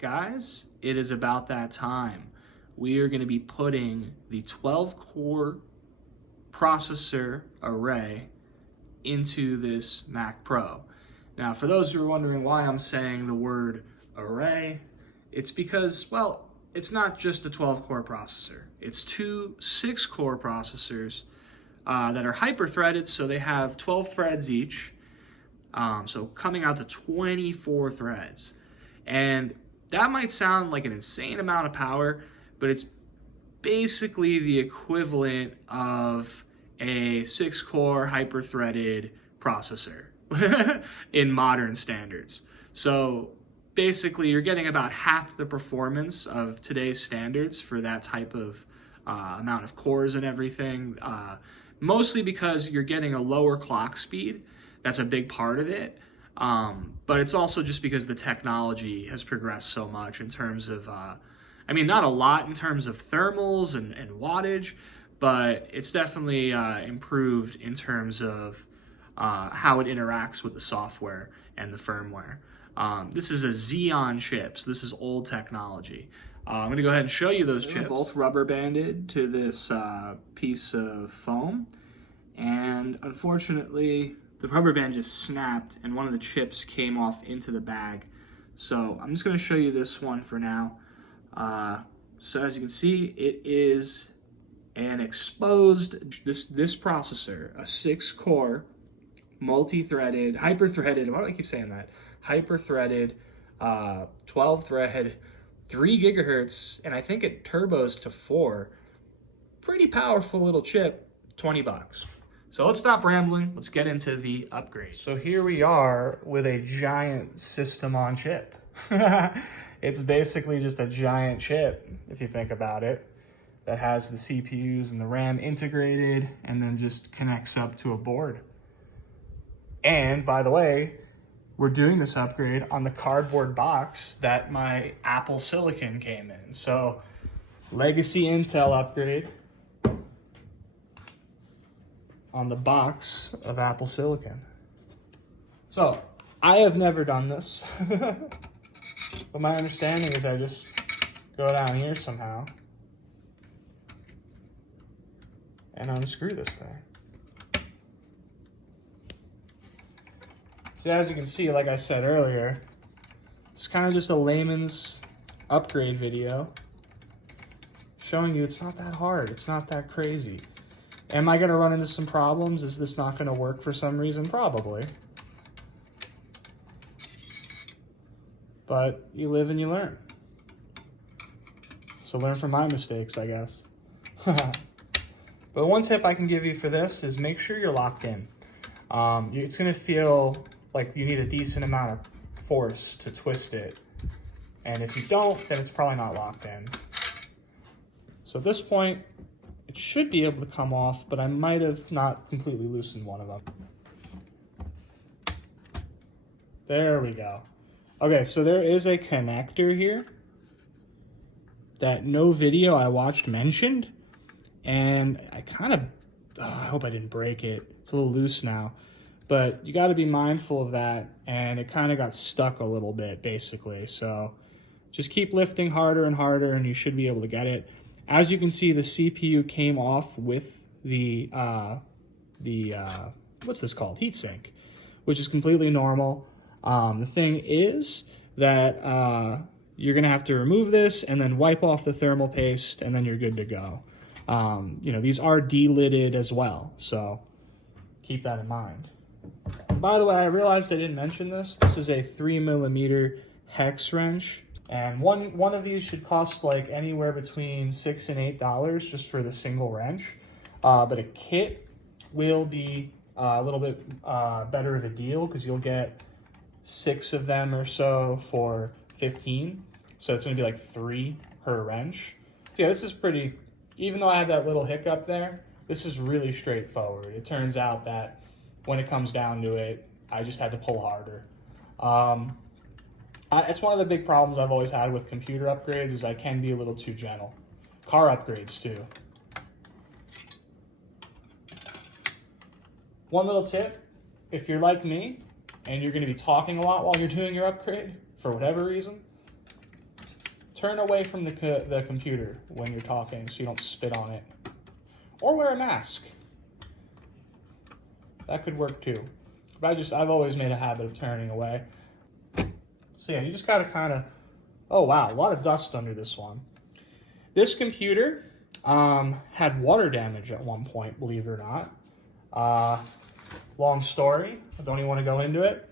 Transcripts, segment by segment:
guys, it is about that time. We are going to be putting the 12-core processor array into this Mac Pro. Now, for those who are wondering why I'm saying the word array, it's because, well, it's not just a 12-core processor. It's two 6-core processors that are hyper-threaded, so they have 12 threads each, so coming out to 24 threads. And that might sound like an insane amount of power, but it's basically the equivalent of a 6-core hyper-threaded processor in modern standards. So basically you're getting about half the performance of today's standards for that type of amount of cores and everything, mostly because you're getting a lower clock speed. That's a big part of it. But it's also just because the technology has progressed so much in terms of, I mean, not a lot in terms of thermals and wattage, but it's definitely improved in terms of how it interacts with the software and the firmware. This is a Xeon chips. This is old technology. I'm going to go ahead and show you those chips. They're both rubber banded to this piece of foam, and unfortunately the rubber band just snapped and one of the chips came off into the bag. So I'm just going to show you this one for now. So as you can see, it is an exposed, this processor, a 6-core, multi-threaded, hyper-threaded, why do I keep saying that? Hyper-threaded, 12-thread, 3 gigahertz, and I think it turbos to 4. Pretty powerful little chip, $20. So let's stop rambling, let's get into the upgrade. So here we are with a giant system on chip. It's basically just a giant chip, if you think about it, that has the CPUs and the RAM integrated and then just connects up to a board. And by the way, we're doing this upgrade on the cardboard box that my Apple Silicon came in. So legacy Intel upgrade on the box of Apple Silicon. So I have never done this, but my understanding is I just go down here somehow and unscrew this thing. So as you can see, like I said earlier, it's kind of just a layman's upgrade video showing you it's not that hard, it's not that crazy. Am I going to run into some problems? Is this not going to work for some reason? Probably. But you live and you learn. So learn from my mistakes, I guess. But one tip I can give you for this is make sure you're locked in. It's going to feel like you need a decent amount of force to twist it. And if you don't, then it's probably not locked in. So at this point, it should be able to come off, but I might have not completely loosened one of them. There we go. Okay, so there is a connector here that no video I watched mentioned, and I kind of, I hope I didn't break it. It's a little loose now, but you got to be mindful of that, and it kind of got stuck a little bit, basically. So just keep lifting harder and harder, and you should be able to get it. As you can see, the CPU came off with the what's this called? Heatsink, which is completely normal. The thing is that you're gonna have to remove this and then wipe off the thermal paste, and then you're good to go. You know, these are de-lidded as well, so keep that in mind. By the way, I realized I didn't mention this. This is a 3mm hex wrench. And one of these should cost like anywhere between $6 and $8 just for the single wrench. But a kit will be a little bit better of a deal because you'll get 6 of them or so for $15. So it's gonna be like 3 per wrench. So yeah, this is pretty, even though I had that little hiccup there, this is really straightforward. It turns out that when it comes down to it, I just had to pull harder. It's one of the big problems I've always had with computer upgrades is I can be a little too gentle. Car upgrades too. One little tip, if you're like me and you're going to be talking a lot while you're doing your upgrade, for whatever reason, turn away from the computer when you're talking so you don't spit on it. Or wear a mask. That could work too. But I've always made a habit of turning away. So yeah, you just gotta kind of, oh wow, a lot of dust under this one. This computer had water damage at one point, believe it or not. Long story, I don't even want to go into it.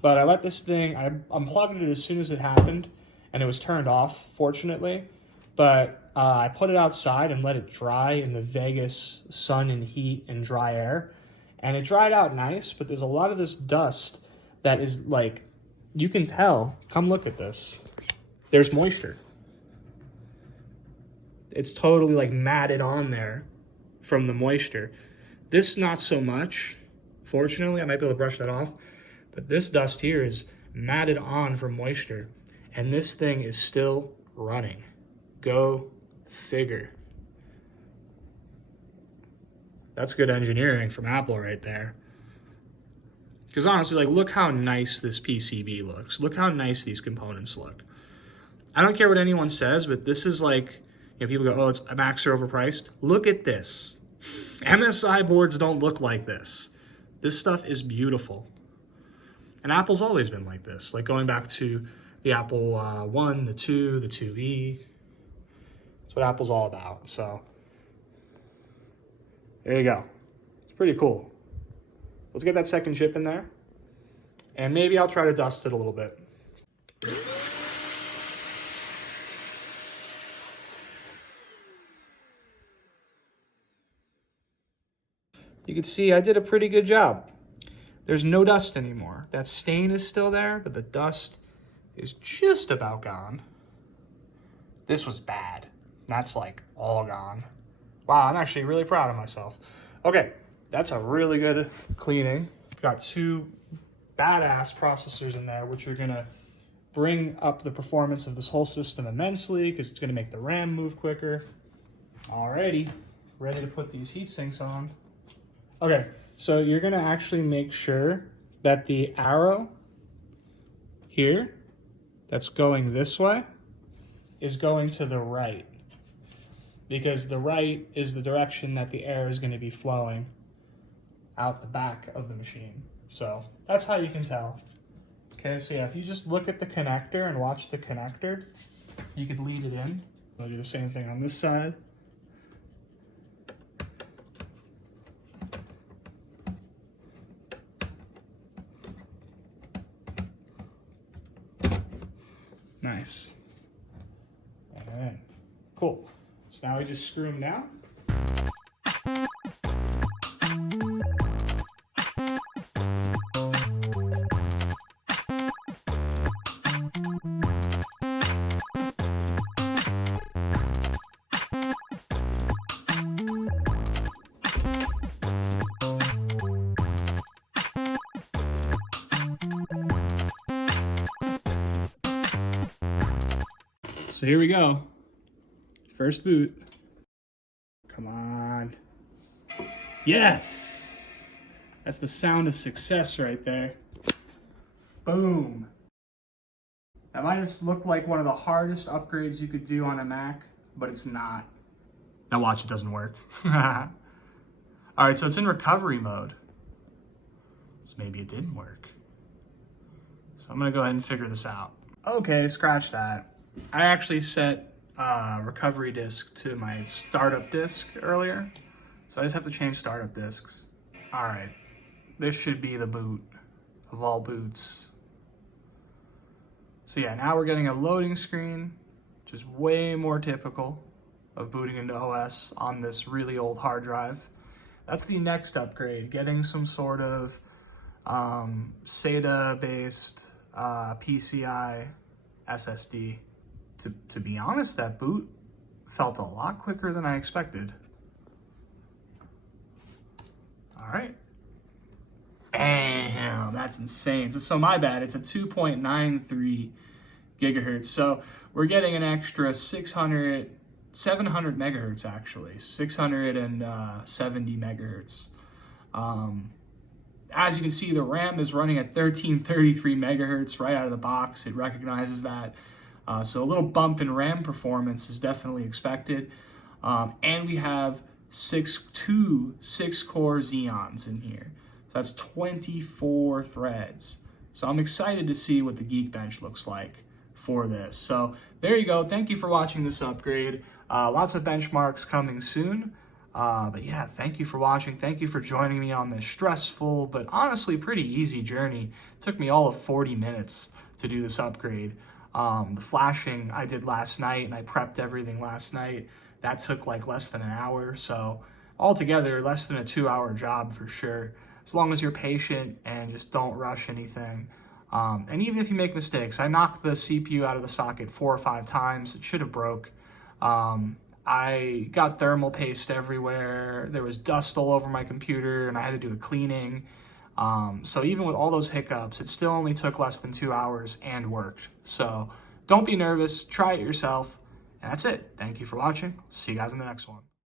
But I let this thing, I unplugged it as soon as it happened, and it was turned off, fortunately. But I put it outside and let it dry in the Vegas sun and heat and dry air. And it dried out nice, but there's a lot of this dust that is like, you can tell. Come look at this. There's moisture. It's totally like matted on there from the moisture. This, not so much. Fortunately, I might be able to brush that off. But this dust here is matted on from moisture. And this thing is still running. Go figure. That's good engineering from Apple right there. Because honestly, like, look how nice this PCB looks. Look how nice these components look. I don't care what anyone says, but this is like, you know, people go, oh, Macs are overpriced. Look at this. MSI boards don't look like this. This stuff is beautiful. And Apple's always been like this. Like going back to the Apple 1, the 2, the 2E. That's what Apple's all about. So there you go. It's pretty cool. Let's get that second chip in there. And maybe I'll try to dust it a little bit. You can see I did a pretty good job. There's no dust anymore. That stain is still there, but the dust is just about gone. This was bad. That's like all gone. Wow, I'm actually really proud of myself. Okay, that's a really good cleaning. Got two badass processors in there, which are gonna bring up the performance of this whole system immensely because it's gonna make the RAM move quicker. Alrighty, ready to put these heat sinks on. Okay, so you're gonna actually make sure that the arrow here that's going this way is going to the right, because the right is the direction that the air is going to be flowing out the back of the machine. So that's how you can tell. Okay, so yeah, if you just look at the connector and watch the connector, you could lead it in. I'll do the same thing on this side. Nice. All right, cool. So now we just screw them down. So here we go. First boot. Come on. Yes! That's the sound of success right there. Boom. That might just look like one of the hardest upgrades you could do on a Mac, but it's not. Now watch, it doesn't work. All right, so it's in recovery mode. So maybe it didn't work. So I'm gonna go ahead and figure this out. Okay, scratch that. I actually set recovery disk to my startup disk earlier. So I just have to change startup disks. All right, this should be the boot of all boots. So yeah, now we're getting a loading screen, which is way more typical of booting into OS on this really old hard drive. That's the next upgrade, getting some sort of SATA-based PCI SSD. To be honest, that boot felt a lot quicker than I expected. All right. Bam, that's insane. So my bad, it's a 2.93 gigahertz. So we're getting an extra 700 megahertz actually, 670 megahertz. As you can see, the RAM is running at 1333 megahertz right out of the box. It recognizes that. So a little bump in RAM performance is definitely expected. And we have two 6-core Xeons in here. So that's 24 threads. So I'm excited to see what the Geekbench looks like for this. So there you go. Thank you for watching this upgrade. Lots of benchmarks coming soon. But yeah, thank you for watching. Thank you for joining me on this stressful, but honestly pretty easy journey. It took me all of 40 minutes to do this upgrade. The flashing I did last night, and I prepped everything last night. That took like less than an hour. So altogether, less than a 2-hour job for sure. As long as you're patient and just don't rush anything. And even if you make mistakes, I knocked the CPU out of the socket 4 or 5 times. It should have broke. I got thermal paste everywhere. There was dust all over my computer, and I had to do a cleaning. So even with all those hiccups, it still only took less than 2 hours and worked. So don't be nervous. Try it yourself. And that's it. Thank you for watching. See you guys in the next one.